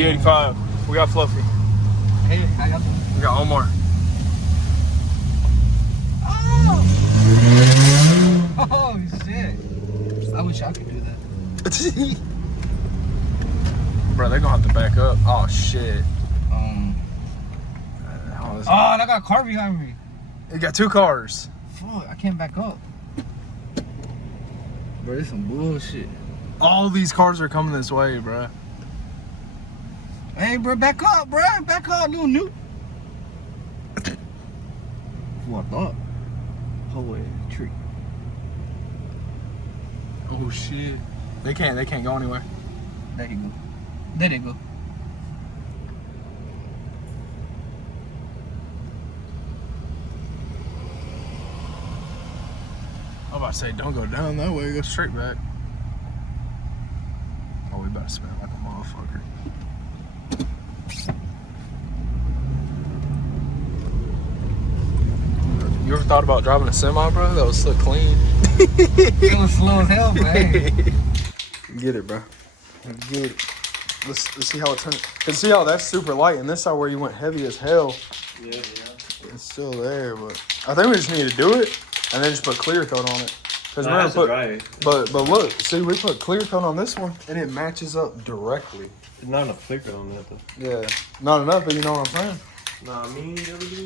E85. We got Fluffy. Hey, I got one. We got Omar. Oh shit! I wish I could do that. Bro, they're gonna have to back up. Oh shit. And I got a car behind me. You got 2 cars. Fuck, I can't back up. Bro, this some bullshit. All these cars are coming this way, bro. Hey, bro, back up, bro. Back up, little new. What up? Hold it, tree. Oh shit. They can't go anywhere. There you go. There they go. I'm about to say, don't go down that way, go straight back. Oh, we about to spin like a motherfucker. You ever thought about driving a semi, bro? That was so clean. It was slow as hell, but hey. Get it, bro. Get it. Let's see how it turns. Cause see how that's super light, and this side where you went heavy as hell. Yeah. It's still there, but I think we just need to do it and then just put clear coat on it. Cause No, we're gonna put, dry it. but look, see, we put clear coat on this one, and it matches up directly. There's not enough clear on that though. Yeah, not enough, but you know what I'm saying. Nah, I mean,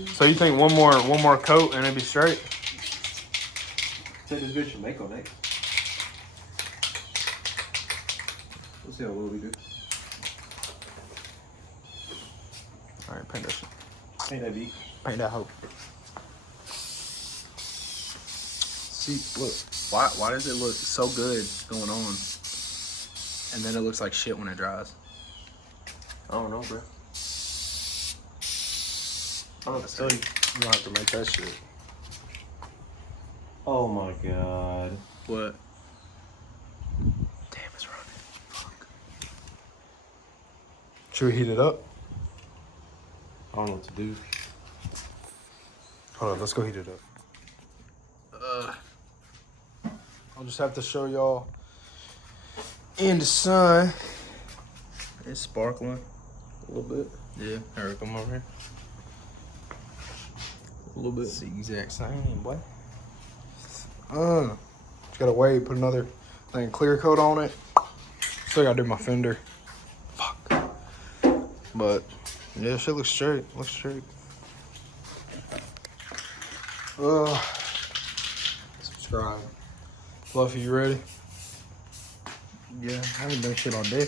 So you think one more coat and it'd be straight? take this bitch to make on it. Let's see how well we do. All right, paint that shit. Ain't that deep. Paint that hope. See, look, why does it look so good going on, and then it looks like shit when it dries? I don't know, bro. I don't tell you. You don't have to make that shit. Oh my god. What? Damn, it's running. Fuck. Should we heat it up? I don't know what to do. Hold on, let's go heat it up. I'll just have to show y'all in the sun. It's sparkling a little bit. Yeah, Eric, come over here. A little bit. It's the exact same, boy. Just gotta wait, put another thing clear coat on it. Still gotta do my fender. Fuck. But yeah, shit looks straight. Looks straight. Subscribe. Fluffy, you ready? Yeah, I haven't done shit all day.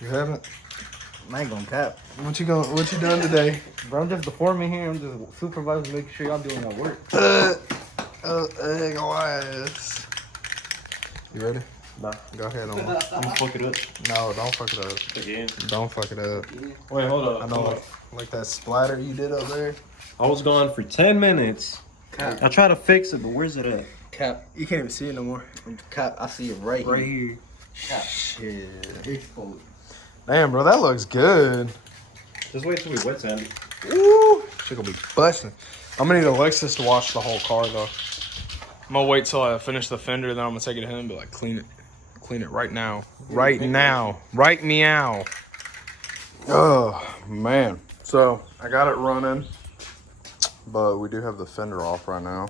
You haven't? I ain't gonna cap. What you done today? Bro, I'm just the foreman here. I'm just supervising, making sure y'all doing your work. Glass. You ready? Nah. Go ahead on. I'm gonna fuck it up. No, don't fuck it up. Again. Don't fuck it up. Wait, hold up. I know, like that splatter you did up there. I was gone for 10 minutes. Cap. I tried to fix it, but where's it at? Cap. You can't even see it no more. Cap. I see it right here. Cap. Shit. Exposed. Damn, bro, that looks good. Just wait till we wet sand it. Woo! Shit gonna be busting. I'm gonna need Alexis to wash the whole car though. I'm gonna wait till I finish the fender, then I'm gonna take it to him and be like, clean it right now. Right now. Right meow. Oh, man. So, I got it running, but we do have the fender off right now.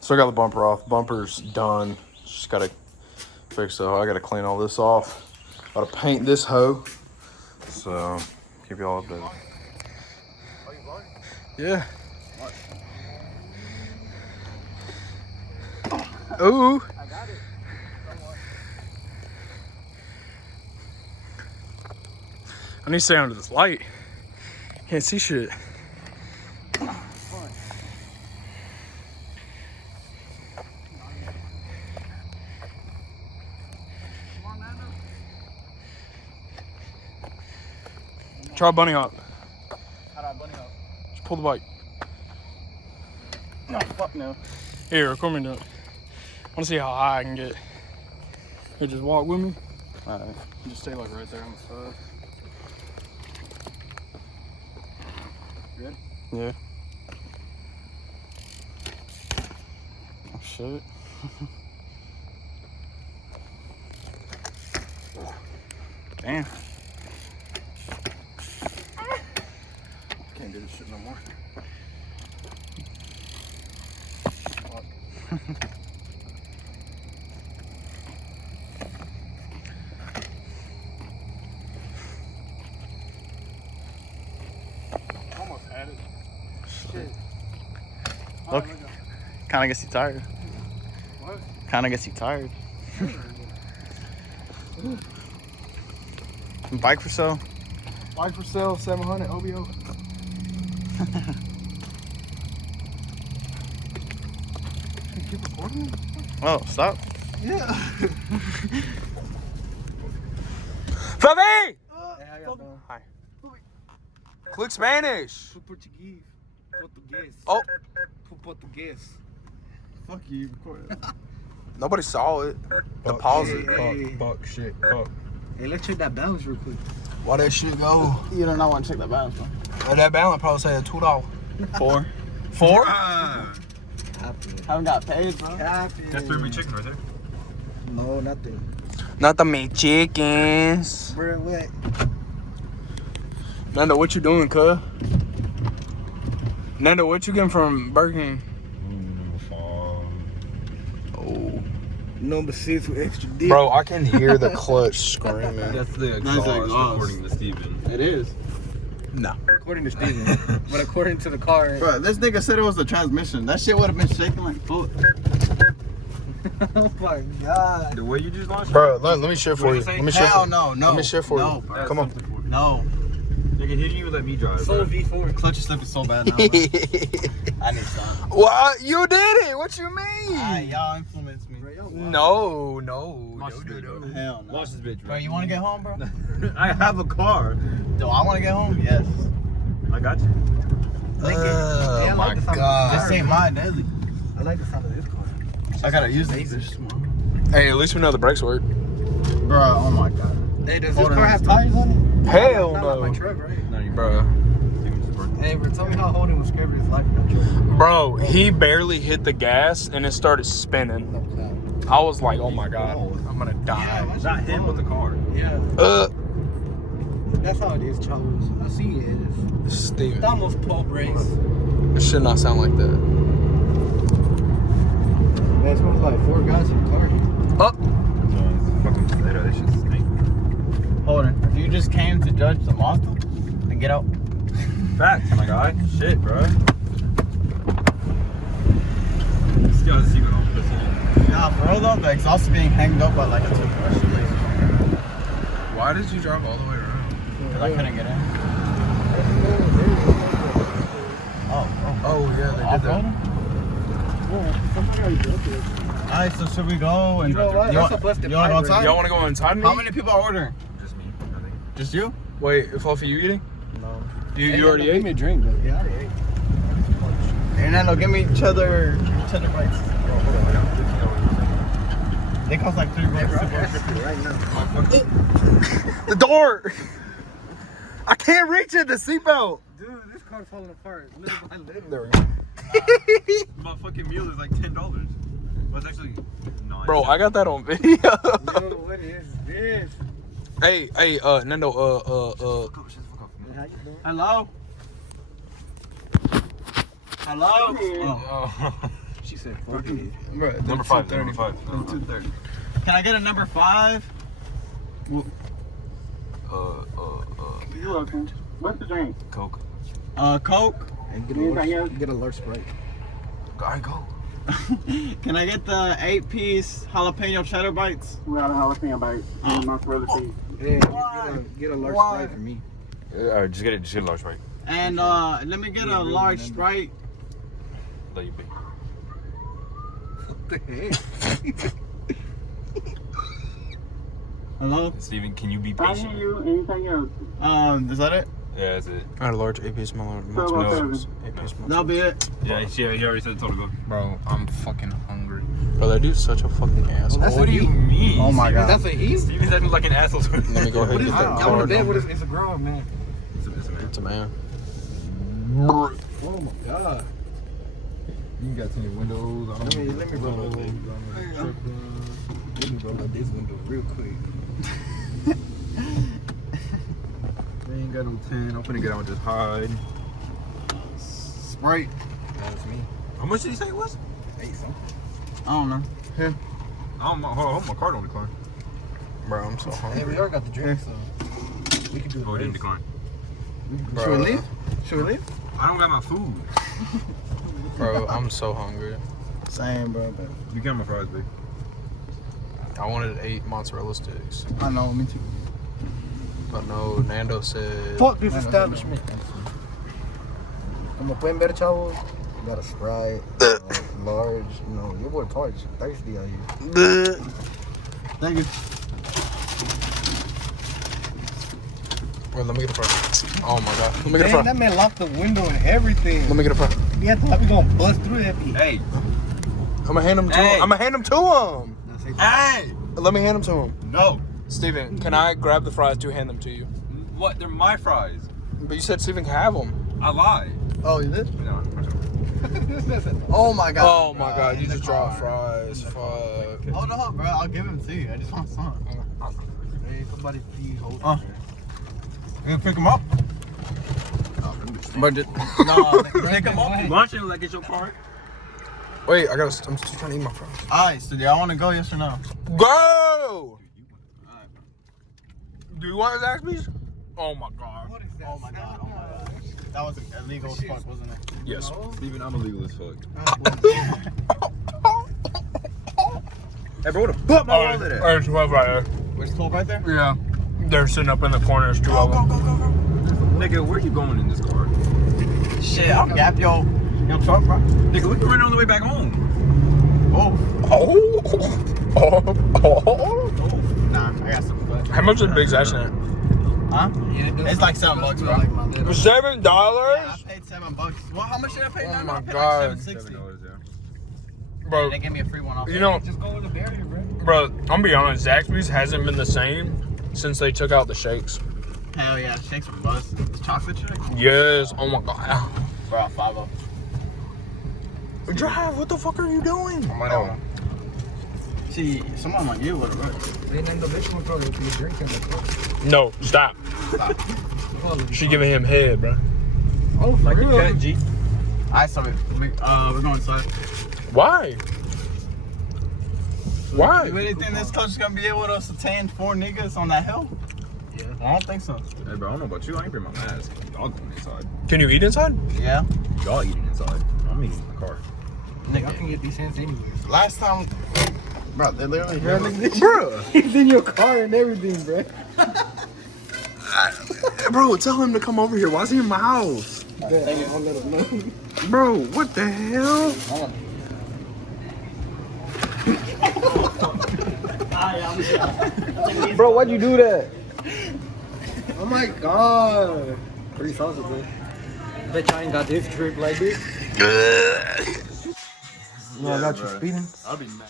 Still got the bumper off. Bumper's done. Just gotta fix it. I gotta clean all this off. Gotta paint this hoe. So, keep y'all updated. Yeah. Ooh. I got it. I need to stay under this light. Can't see shit. Try bunny hop. How do I bunny hop? Just pull the bike. No, fuck no. Here, record me doing it. I want to see how high I can get. Here, just walk with me. Alright. Just stay like right there on the side. Good? Yeah. Oh shit. Damn. shit no more. Almost had it. Shit. Look, kind of gets you tired. What? Kind of gets you tired. Bike for sale. Bike for sale, 700 OBO. Keep recording? Oh, stop. Yeah. Hey, Fabi! how y'all doing? Hi. Click Spanish. Portuguese. Portuguese. Oh, Portuguese. Fuck you, record. nobody saw it. The pause it. Fuck, shit, fuck. Hey, let's check that balance real quick. Why that shit go? You do not want to check that balance, bro. That balance probably said $2. 4. 4? Haven't got paid, bro. That's 3 meat chicken right there. No, nothing. Not the meat chickens. Bro, wait. Nando, what you doing, cuz? Nando, what you getting from Burger King? Oh. Number 6 with extra dick. Bro, I can hear the clutch screaming. That's the Nice exhaust exhaust. according to Steven. It is. No. According to Steven. But according to the car. Bro, this nigga said it was the transmission. That shit would have been shaking like foot. Oh my god. The way you just launched Bro, let me share for you. Let me share Hell for no, no. Let me share for no, you. bro. Come on. No. Nigga, he didn't even let me drive. Soul bro. V4. Clutch is slipping so bad now, bro. I need some. What? You did it. What you mean? Y'all influenced me. No. Watch this bitch, Hell no. Watch this bitch, Bro, you want to get home, bro? I have a car. Do I want to get home? Yes. I got you. Oh Yeah, I my like the sound of god. This ain't mine, deadly. I like the sound of this car. I gotta use this. Hey, at least we know the brakes work. Bro, oh my god. Hey, does Hold this car on. have tires on it? Hell Not no. like my truck, right? No, you Bro. Hey, bro, tell me how Holden was scared of his life in that truck. Bro, he barely hit the gas and it started spinning. No cloud. I was like, oh my god, I'm gonna die. Not him, but the car. Yeah, Uh, that's how it is, Charles. I see it is. Steven, It's almost pole brakes. it should not sound like that. Man, it smells like 4 guys in the car. Up. Fucking potato, they should stink. Hold on. If you just came to judge the Mazda, then get out. Facts, my guy. Shit, bro. This guy's even on pussy. Nah, for real though, the exhaust is being hanged up by like a toothbrush. Why did you drive all the way around? Because I couldn't get in. Oh. Oh yeah, they did Off-roading? that. Alright, so should we go and You know what? you That's want, a busted you want to go pipe right outside? Y'all want to go inside me? How many people are ordering? Just me, I think. Just you? Wait, Fluffy, you eating? No. You already ate? Give me a drink, though. Yeah, I already ate. And then they'll give me each other bites. They cost like $3. Right now. The door! I can't reach it, the seatbelt! Dude, this car's falling apart. Little by little. There we go. My fucking meal is like $10. Well, it's actually 9. Bro, I got that on video. Yo, what is this? hey, Nando, How you doing? Hello? Hello? Oh. She said, fuck it. Number 5. Number 5. 230. Can I get a number 5? You're welcome. What's the drink? Coke. Coke? And get a large Sprite. I go. Can I get the 8-piece jalapeno cheddar bites? We got a jalapeno bite. And mozzarella cheese. Hey, get a large Sprite for me. Just get a large, right? And let me get a large Sprite. Let you be. What the heck? Hello? Steven, can you be I patient? hear you. Anything else? Is that it? Yeah, that's it. I had a large 8-piece service. 8-piece That'll be it. Yeah, he already said it's all to go. Bro, I'm fucking hungry. Bro, that dude's such a fucking asshole. That's What do you mean? Oh my god. That's a he? Steven's acting like an asshole. Let me go ahead What and is get that? that I want card to bet what number. it's a grown man. It's a man. Oh my god. You got too many windows. Let me roll up this. Let me roll up this window real quick. They ain't got no 10. I'm finna get out and just hide. Right. That's me. How much did he say it was? 8 something. I don't know. Here. I don't know. Hold on, my card don't decline. Bro, I'm so Hey, hungry. we already got the drink, so we can do it. Oh, it didn't decline. Should we leave? Should we leave? I don't got my food. Bro, I'm so hungry. Same, bro. But You got my fries, babe. I wanted 8 mozzarella sticks. I know, me too. But no, Nando said. Fuck this establishment. Como pueden ver, chavos, you got a Sprite, large, you know, your boy Parch, thirsty out here. Thank you. Wait, let me get a fry. Oh my god. Let me get a Damn, fry. that man locked the window and everything. Let me get a fry. We had to like we gonna bust through that piece. Hey. I'm gonna hand him to Hey. him. I'm gonna hand him to him. Hey. Let me hand them to him. No. Steven, can I grab the fries to hand them to you? What? They're my fries. But you said Steven can have them. I lied. Oh, you did? No. Oh my god. Oh my god, you just dropped fries. Fuck. Hold on, bro. I'll give him to you. I just want some. Hey, somebody please hold Oh. You gonna pick them up? But no, pick him up. Why don't you like get your card? Wait, I'm still trying to eat my fries. Alright, so do y'all want to go, yes or no? Go! Do you want Zaxby's? Oh my god. What is that? Oh my god. Oh my god. That was illegal as fuck, wasn't it? Yes. Steven, I'm illegal as fuck. Hey, bro, what the fuck my wallet at? There's 12 right there. Where's 12 right there? Yeah. They're sitting up in the corner. There's 2 of them. Nigga, where you going in this car? Shit, I'll gap your truck, bro. Nigga, we can run on the way back home. Nah, I got some foot. How much is Big Zash in it? Huh? It's like $7, bro. $7? I paid $7. Well, how much did I pay? Oh my I paid God. like $7.60. $7, Bro, They gave me a free one off. you know, Just go with the barrier, bro. bro, I'm gonna be honest, Zaxby's hasn't been the same since they took out the shakes. Hell yeah, shakes from bus. Chocolate shake? Yes, oh my god. Bro, 5-0. Drive, what the fuck are you doing? Oh. See, someone like you would have worked. Then the bitch will throw it to your drink in the cup. No, stop. She giving him head, bro. Oh, for real? Cat G. Alright, so we're going inside. Why? Why? You really think this coach is gonna be able to sustain 4 niggas on that hill? Yeah. I don't think so. Hey, bro, I don't know about you. I ain't bring my mask. Y'all going inside. Can you eat inside? Yeah. Y'all eating inside. I'm eating in the car. Y'all can get these hands anywhere. Last time, bro, they literally here. Bro, He's in your car and everything, bro. bro, tell him to come over here. Why is he in my house? I'll let him know. Bro, what the hell? Bro, why'd you do that? Oh my god. Pretty saucy, bro. Bet y'all ain't got this trip like this. No, I got you speeding. I'll be mad.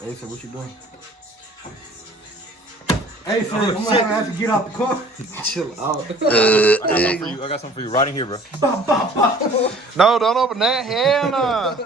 Hey, so what you doing? Hey, so I'm gonna have to get out the car. Chill out. I got something for you. Riding here, bro. No, don't open that. Hell no.